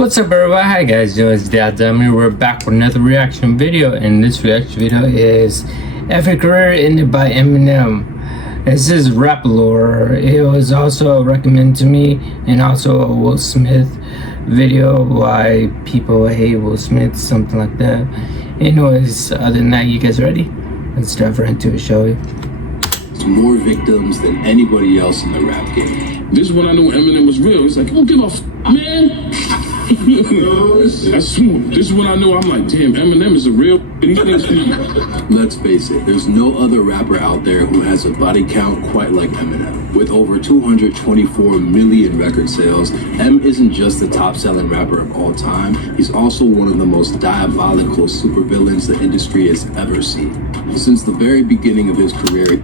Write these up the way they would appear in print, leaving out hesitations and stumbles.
What's up everybody? Hi guys, it's Dad Dummy. We're back with another reaction video, and this reaction video is Every Career Ended by Eminem. This is rap lore. It was also recommended to me, and also a Will Smith video, why people hate Will Smith, something like that. Anyways, other than that, you guys ready? Let's dive right into it, shall we? More victims than anybody else in the rap game. This is when I knew Eminem was real. He's like, don't give a man. That's smooth. This is when I knew, I'm like, damn, Eminem is a real. Let's face it, there's no other rapper out there who has a body count quite like Eminem. With over 224 million record sales, M isn't just the top-selling rapper of all time, he's also one of the most diabolical supervillains the industry has ever seen. Since the very beginning of his career,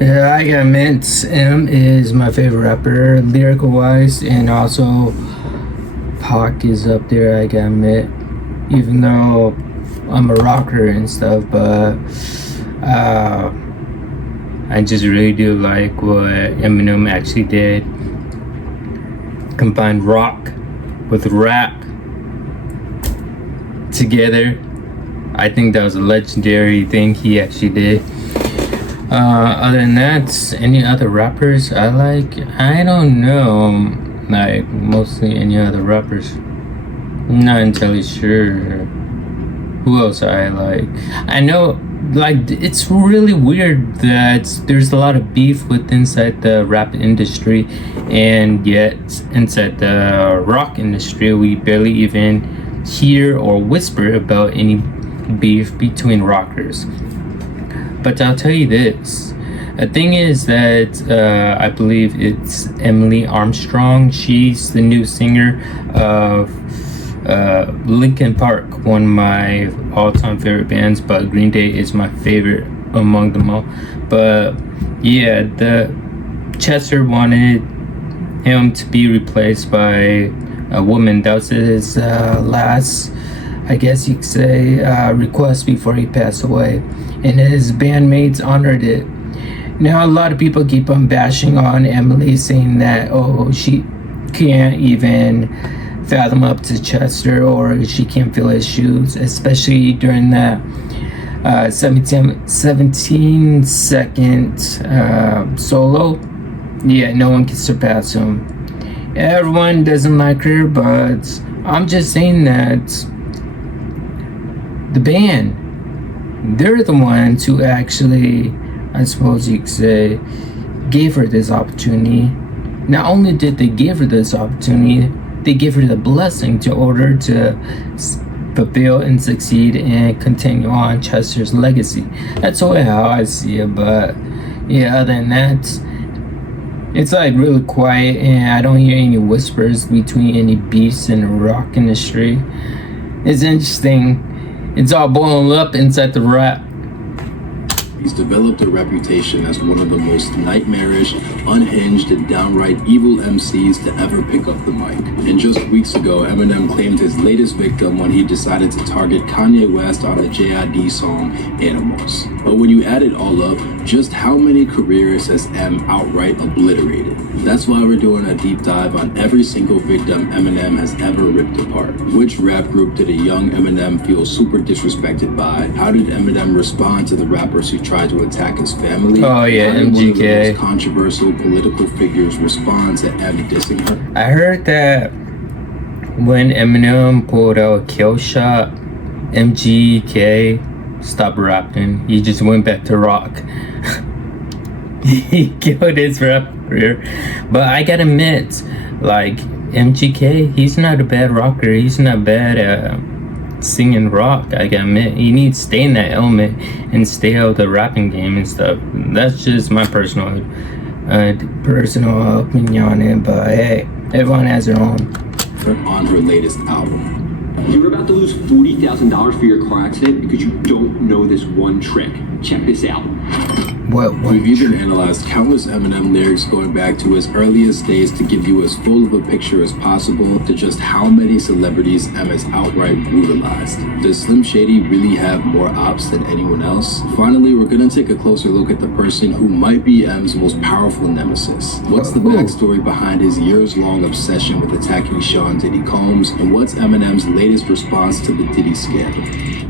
yeah, I gotta admit, M is my favorite rapper, lyrical wise, and also Pac is up there, I gotta admit. Even though I'm a rocker and stuff, but I just really do like what Eminem actually did. Combined rock with rap together. I think that was a legendary thing he actually did. Other than that, any other rappers I like? I don't know. Like, mostly any other rappers. I'm not entirely sure who else I like. I know, like, it's really weird that there's a lot of beef with inside the rap industry, and yet inside the rock industry we barely even hear or whisper about any beef between rockers. But I'll tell you this. The thing is that I believe it's Emily Armstrong. She's the new singer of Linkin Park, one of my all-time favorite bands, but Green Day is my favorite among them all. But yeah, the Chester wanted him to be replaced by a woman. That was his last, I guess you could say, request before he passed away, and his bandmates honored it. Now a lot of people keep on bashing on Emily, saying that, oh, she can't even fathom up to Chester, or she can't feel his shoes, especially during that 17-second solo. Yeah, no one can surpass him. Everyone doesn't like her, but I'm just saying that the band, they're the ones who actually, I suppose you could say, gave her this opportunity. Not only did they give her this opportunity, they gave her the blessing to order to fulfill and succeed and continue on Chester's legacy. That's the way how I see it. But yeah, other than that, it's like really quiet, and I don't hear any whispers between any beefs in the rock industry. It's interesting. It's all boiling up inside the rap. He's developed a reputation as one of the most nightmarish, unhinged, and downright evil MCs to ever pick up the mic. And just weeks ago, Eminem claimed his latest victim when he decided to target Kanye West on the JID song Animals. But when you add it all up, just how many careers has M outright obliterated? That's why we're doing a deep dive on every single victim Eminem has ever ripped apart. Which rap group did a young Eminem feel super disrespected by? How did Eminem respond to the rappers who tried to attack his family? Oh yeah, How did MGK. one of the most controversial political figures respond to M dissing her? I heard that when Eminem pulled out a kill shot, MGK stopped rapping. He just went back to rock. He killed his rap career. But I gotta admit, like, MGK, he's not a bad rocker. He's not bad at singing rock. I gotta admit, he needs to stay in that element and stay out of the rapping game and stuff. That's just my personal opinion on it. But hey, everyone has their own. On her latest album. You're about to lose $40,000 for your car accident because you don't know this one trick. Check this out. What We've even analyzed countless Eminem lyrics going back to his earliest days to give you as full of a picture as possible to just how many celebrities M has outright brutalized. Does Slim Shady really have more ops than anyone else? Finally, we're gonna take a closer look at the person who might be M's most powerful nemesis. What's the backstory behind his years-long obsession with attacking Sean Diddy Combs, and what's Eminem's latest response to the Diddy scandal?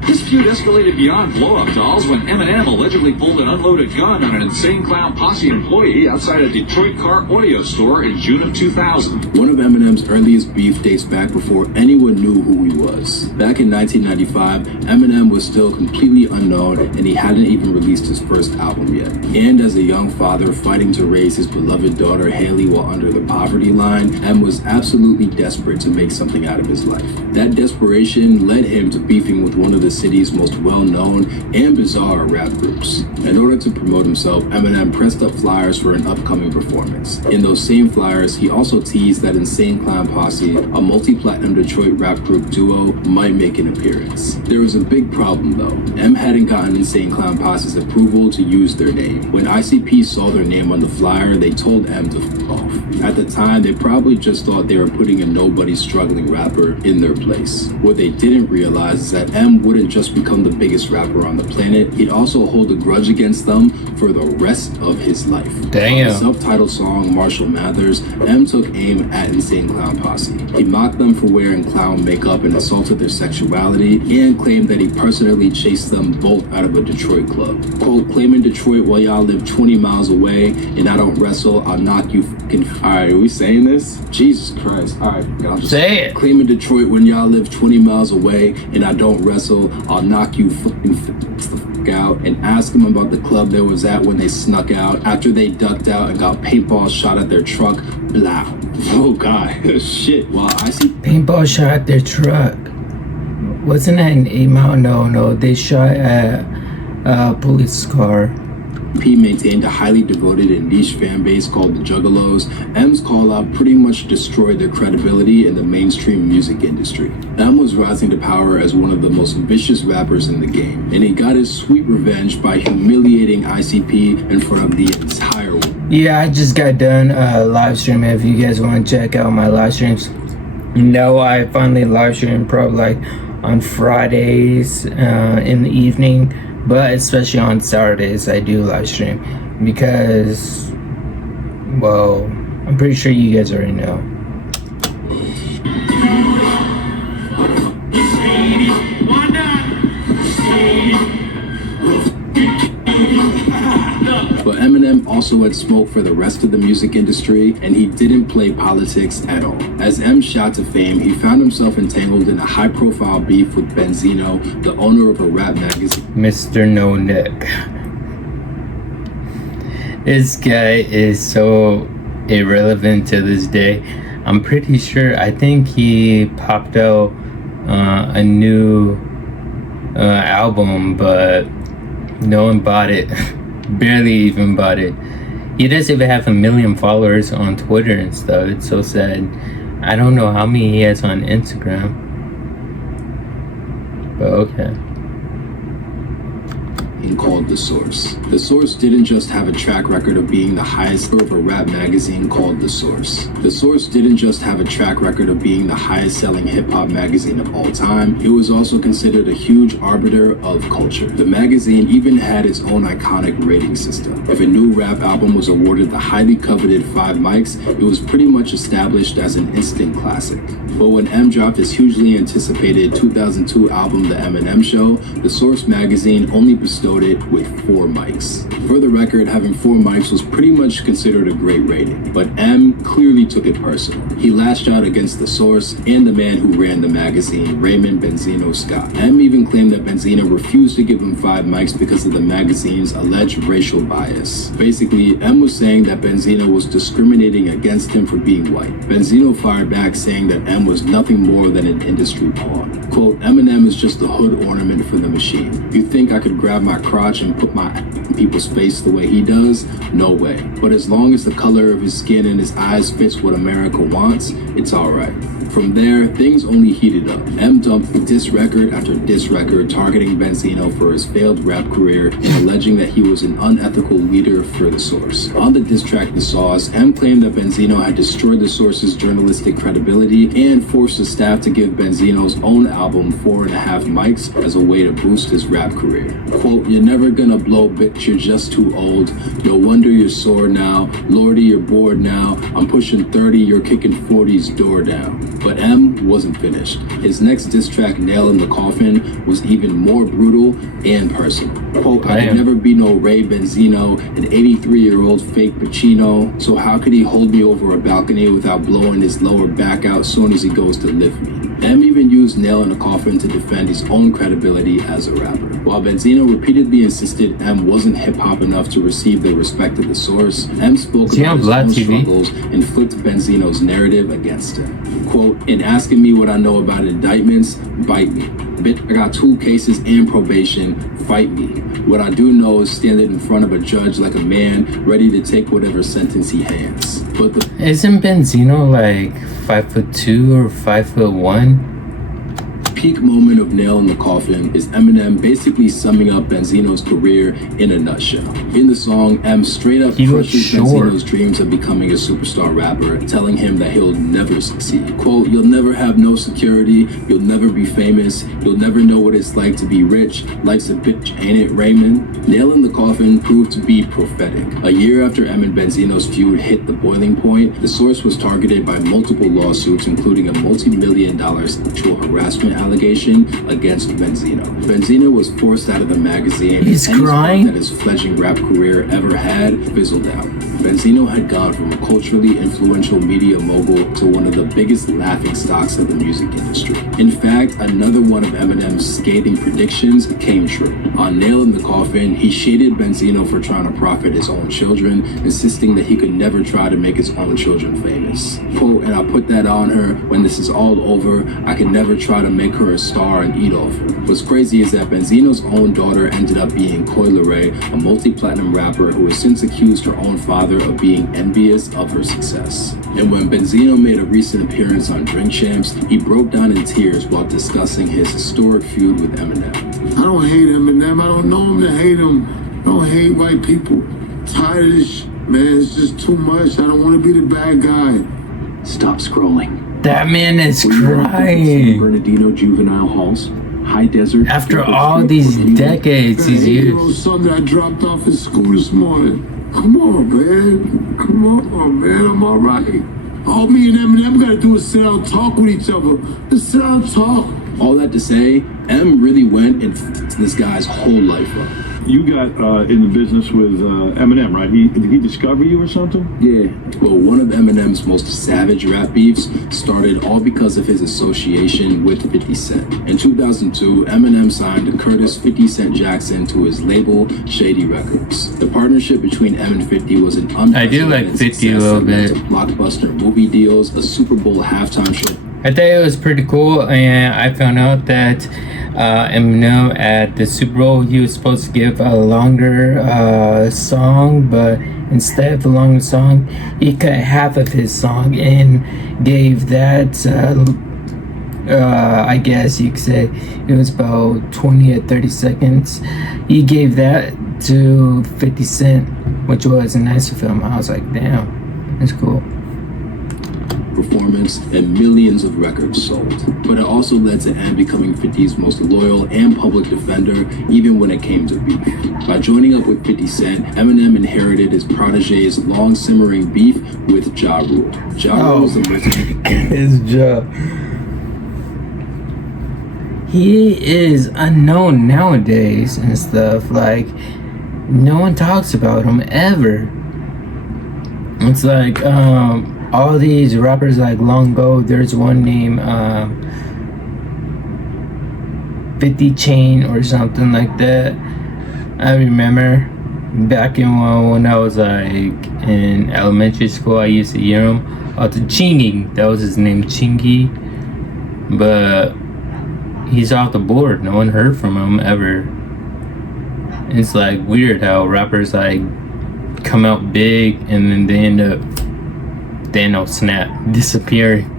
This feud escalated beyond blow-up dolls when Eminem allegedly pulled an unloaded gun on an Insane Clown Posse employee outside a Detroit car audio store in June of 2000. One of Eminem's earliest beef dates back before anyone knew who he was. Back in 1995, Eminem was still completely unknown and he hadn't even released his first album yet. And as a young father fighting to raise his beloved daughter Haley while under the poverty line, M was absolutely desperate to make something out of his life. That desperation led him to beefing with one of the city's most well-known and bizarre rap groups. In order to promote himself, Eminem pressed up flyers for an upcoming performance. In those same flyers, he also teased that Insane Clown Posse, a multi-platinum Detroit rap group duo, might make an appearance. There was a big problem though. M hadn't gotten Insane Clown Posse's approval to use their name. When ICP saw their name on the flyer, they told M to f*** off. At the time, they probably just thought they were putting a nobody struggling rapper in their place. What they didn't realize is that M wouldn't just become the biggest rapper on the planet, he'd also hold a grudge against them for the rest of his life. Damn. On the self-titled song Marshall Mathers, M took aim at Insane Clown Posse. He mocked them for wearing clown makeup and assaulted their sexuality, and claimed that he personally chased them both out of a Detroit club. Quote, claiming Detroit while y'all live 20 miles away and I don't wrestle, I'll knock you fucking. Alright, are we saying this? Jesus Christ. Alright, I'll just say it. Claiming Detroit when y'all live 20 miles away and I don't wrestle, I'll knock you fucking out, and ask them about the club they was at when they snuck out after they ducked out and got paintballs shot at their truck. Blah. Oh god. Shit. Well, I see Paintball shot at their truck. Wasn't that an 8 Mile? No. They shot at a police car. P maintained a highly devoted and niche fan base called the Juggalos. M's call-out pretty much destroyed their credibility in the mainstream music industry. M was rising to power as one of the most vicious rappers in the game, and he got his sweet revenge by humiliating ICP in front of the entire world. Yeah, I just got done live streaming. If you guys want to check out my live streams, I finally live stream probably like on Fridays in the evening. But especially on Saturdays, I do live stream because, well, I'm pretty sure you guys already know. But Eminem also had smoke for the rest of the music industry, and he didn't play politics at all. As M shot to fame, he found himself entangled in a high-profile beef with Benzino, the owner of a rap magazine. Mr. No Neck. This guy is so irrelevant to this day. I'm pretty sure, I think he popped out a new album, but no one bought it. Barely even bought it. He doesn't even have 1 million followers on Twitter and stuff. It's so sad. I don't know how many he has on Instagram, but okay. Called The Source. The Source didn't just have a track record of being the highest of a rap magazine called The Source. The Source didn't just have a track record of being the highest selling hip hop magazine of all time, it was also considered a huge arbiter of culture. The magazine even had its own iconic rating system. If a new rap album was awarded the highly coveted 5 mics, it was pretty much established as an instant classic. But when M dropped his hugely anticipated 2002 album The Eminem Show, The Source magazine only bestowed it with 4 mics. For the record, having 4 mics was pretty much considered a great rating, but M clearly took it personal. He lashed out against The Source and the man who ran the magazine, Raymond Benzino Scott. M even claimed that Benzino refused to give him 5 mics because of the magazine's alleged racial bias. Basically, M was saying that Benzino was discriminating against him for being white. Benzino fired back saying that M was nothing more than an industry pawn. Quote, Eminem is just the hood ornament for the machine. You think I could grab my crotch and put my in people's face the way he does? No way. But as long as the color of his skin and his eyes fits what America wants, it's alright. From there, things only heated up. M dumped diss record after diss record targeting Benzino for his failed rap career and alleging that he was an unethical leader for The Source. On the diss track The Sauce, M claimed that Benzino had destroyed The Source's journalistic credibility and forced the staff to give Benzino's own album 4.5 mics as a way to boost his rap career. Quote, "You're never gonna blow, bitch, you're just too old. No wonder you're sore now. Lordy, you're bored now. I'm pushing 30, you're kicking 40's door down." But M wasn't finished. His next diss track, Nail in the Coffin, was even more brutal and personal. Quote, "I could never be no Ray Benzino, an 83-year-old fake Pacino, so how could he hold me over a balcony without blowing his lower back out soon as he goes to lift me?" M even used Nail in the Coffin to defend his own credibility as a rapper. While Benzino repeatedly insisted M wasn't hip-hop enough to receive the respect of The Source, M spoke about his own struggles and flipped Benzino's narrative against him. Quote, "In asking me what I know about indictments, bite me. Bitch, I got 2 cases and probation, fight me. What I do know is standing in front of a judge like a man, ready to take whatever sentence he hands." But the Isn't Benzino like 5'2" or 5'1"? peak moment of Nail in the Coffin is Eminem basically summing up Benzino's career in a nutshell. In the song, M straight up crushes Benzino's dreams of becoming a superstar rapper, telling him that he'll never succeed. Quote, "You'll never have no security, you'll never be famous, you'll never know what it's like to be rich, life's a bitch, ain't it, Raymond?" Nail in the Coffin proved to be prophetic. A year after M and Benzino's feud hit the boiling point, The Source was targeted by multiple lawsuits, including a multi-million-dollar sexual harassment allegation against Benzino. Benzino was forced out of the magazine. He's and crying. that his fledgling rap career ever had fizzled out. Benzino had gone from a culturally influential media mogul to one of the biggest laughing stocks of the music industry. In fact, another one of Eminem's scathing predictions came true. On Nail in the Coffin, he shaded Benzino for trying to profit his own children, insisting that he could never try to make his own children famous. Quote, "And I'll put that on her when this is all over. I can never try to make her a star and eat off her." What's crazy is that Benzino's own daughter ended up being Coi Leray, a multi-platinum rapper who has since accused her own father of being envious of her success. And when Benzino made a recent appearance on Drink Champs, he broke down in tears while discussing his historic feud with Eminem. "I don't hate Eminem. I don't know him to hate him. I don't hate white people. Tired of this man. It's just too much. I don't want to be the bad guy." Stop scrolling. That man is Were you in crying. Bernardino juvenile halls, high desert. After all these decades he's That 8-year-old used. son that I dropped off at school this morning. Come on, man. Come on, man. I'm all right. All me and Eminem got to do is sit down and talk with each other. Just sit down and talk. All that to say, M really went and f***ed this guy's whole life up. You got in the business with Eminem, right? Did he discover you or something? Yeah, well, one of Eminem's most savage rap beefs started all because of his association with 50 Cent. In 2002, Eminem signed Curtis 50 Cent Jackson to his label, Shady Records. The partnership between M and 50 was an I do like unprecedented 50 a success little that led bit. to blockbuster movie deals, a Super Bowl halftime show. I thought it was pretty cool, and I found out that Eminem at the Super Bowl, he was supposed to give a longer song, but instead of the longer song, he cut half of his song and gave that, I guess you could say, it was about 20 or 30 seconds. He gave that to 50 Cent, which was a nice film. I was like, damn, that's cool. Performance and millions of records sold. But it also led to M becoming 50's most loyal and public defender, even when it came to beef. By joining up with 50 Cent, Eminem inherited his protege's long simmering beef with Ja Rule. Ja Rule was the most His job. He is unknown nowadays and stuff. Like, no one talks about him ever. It's like, all these rappers like long ago, there's one named 50 Chain or something like that. I remember back in when I was like in elementary school, I used to hear him. The Chingy, that was his name, Chingy. But he's off the board. No one heard from him ever. It's like weird how rappers like come out big and then they end up disappearing.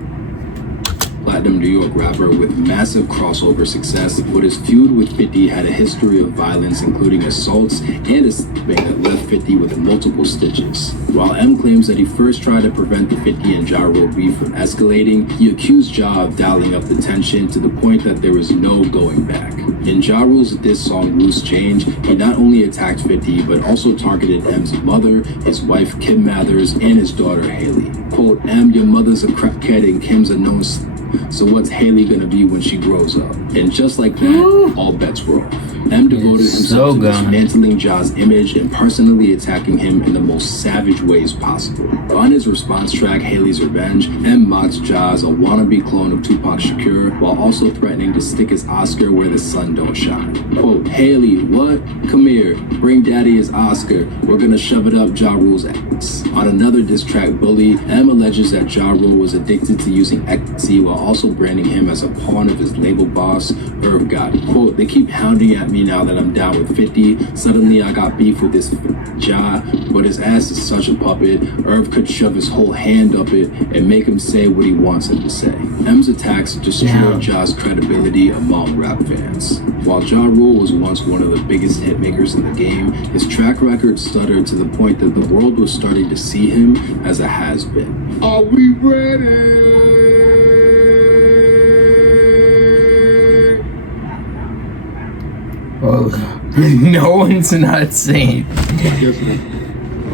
Platinum New York rapper with massive crossover success, but his feud with 50 had a history of violence, including assaults and a stabbing that left 50 with multiple stitches. While M claims that he first tried to prevent the 50 and Ja Rule beef from escalating, he accused Ja of dialing up the tension to the point that there was no going back. In Ja Rule's diss song Loose Change, he not only attacked 50, but also targeted M's mother, his wife Kim Mathers, and his daughter Haley. Quote, M, your mother's a crackhead and Kim's a known so what's Haley gonna be when she grows up? And just like that, all bets were off. M devoted himself to dismantling Ja's image and personally attacking him in the most savage ways possible. On his response track, Haley's Revenge, M mocks Ja as a wannabe clone of Tupac Shakur, while also threatening to stick his Oscar where the sun don't shine. Quote, Haley, what? Come here, bring daddy his Oscar. We're gonna shove it up Ja Rule's ass. On another diss track, Bully, M alleges that Ja Rule was addicted to using ecstasy while also branding him as a pawn of his label boss, Irv Gotti. Quote, they keep hounding at me now that I'm down with 50. Suddenly I got beef with this Ja, but his ass is such a puppet. Irv could shove his whole hand up it and make him say what he wants him to say. M's attacks destroyed Ja's credibility among rap fans. While Ja Rule was once one of the biggest hitmakers in the game, his track record stuttered to the point that the world was starting to see him as a has-been. Are we ready? Well, no one's not saying.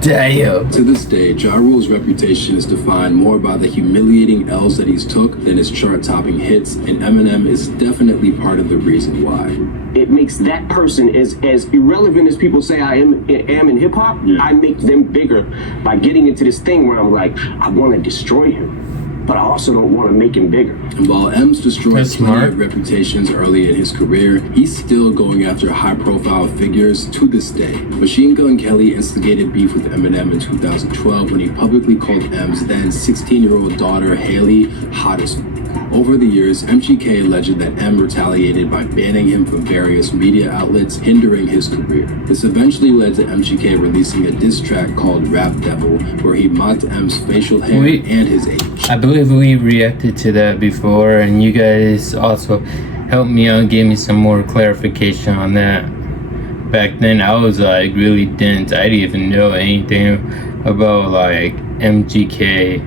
Damn. To this day, Ja Rule's reputation is defined more by the humiliating L's that he's took than his chart-topping hits, and Eminem is definitely part of the reason why. It makes that person as irrelevant as people say I am in hip-hop. I make them bigger by getting into this thing where I'm like, I want to destroy him, but I also don't want to make him bigger. And while M's destroyed plenty of reputations early in his career, he's still going after high-profile figures to this day. Machine Gun Kelly instigated beef with Eminem in 2012 when he publicly called M's then 16-year-old daughter Haley hot as f***. Over the years, MGK alleged that M retaliated by banning him from various media outlets, hindering his career. This eventually led to MGK releasing a diss track called Rap Devil, where he mocked M's facial hair and his age. I believe we reacted to that before, and you guys also helped me out, gave me some more clarification on that. Back then, I was like really dense. I didn't even know anything about like MGK.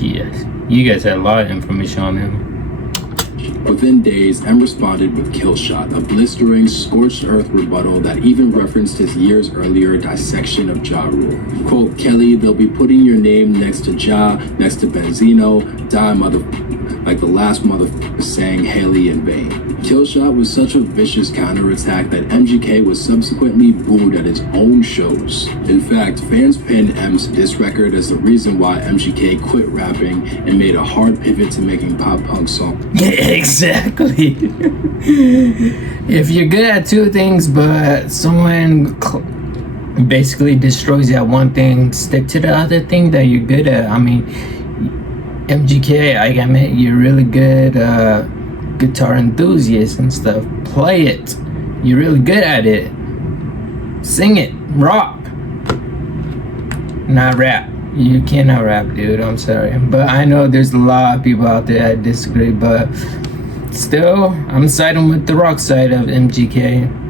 Yes, you guys had a lot of information on him. Within days, M responded with Kill Shot, a blistering, scorched earth rebuttal that even referenced his years earlier dissection of Ja Rule. Quote, Kelly, they'll be putting your name next to Ja, next to Benzino, die like the last motherfucker sang Haley in vain. Killshot was such a vicious counterattack that MGK was subsequently booed at his own shows. In fact, fans pinned M's diss record as the reason why MGK quit rapping and made a hard pivot to making pop-punk songs. Yeah, exactly. If you're good at two things, but someone basically destroys you at one thing, stick to the other thing that you're good at. I mean, MGK, I admit, you're really good guitar enthusiast and stuff. Play it. You're really good at it. Sing it. Rock. Not rap. You cannot rap, dude. I'm sorry. But I know there's a lot of people out there that disagree, but still, I'm siding with the rock side of MGK.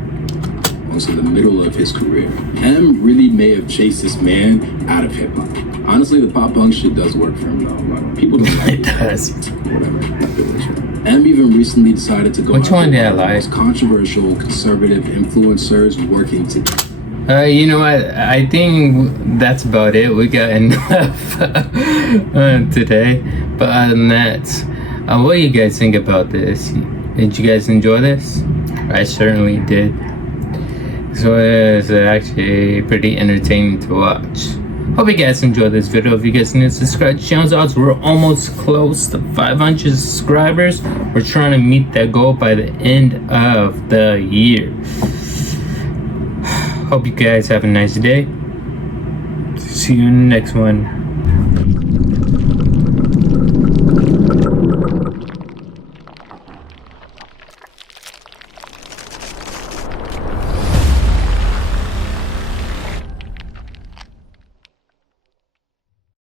In the middle of his career, M really may have chased this man out of hip-hop. Honestly, the pop-punk shit does work for him, though. People don't like it. It does. Whatever. M even recently decided to go Which one did I like? Most controversial conservative influencers working together. You know what? I think that's about it. We got enough today. But other than that, what do you guys think about this? Did you guys enjoy this? I certainly did. So it was actually pretty entertaining to watch. Hope you guys enjoyed this video. If you guys need to subscribe to the channel, odds we're almost close to 500 subscribers. We're trying to meet that goal by the end of the year. Hope you guys have a nice day. See you in the next one.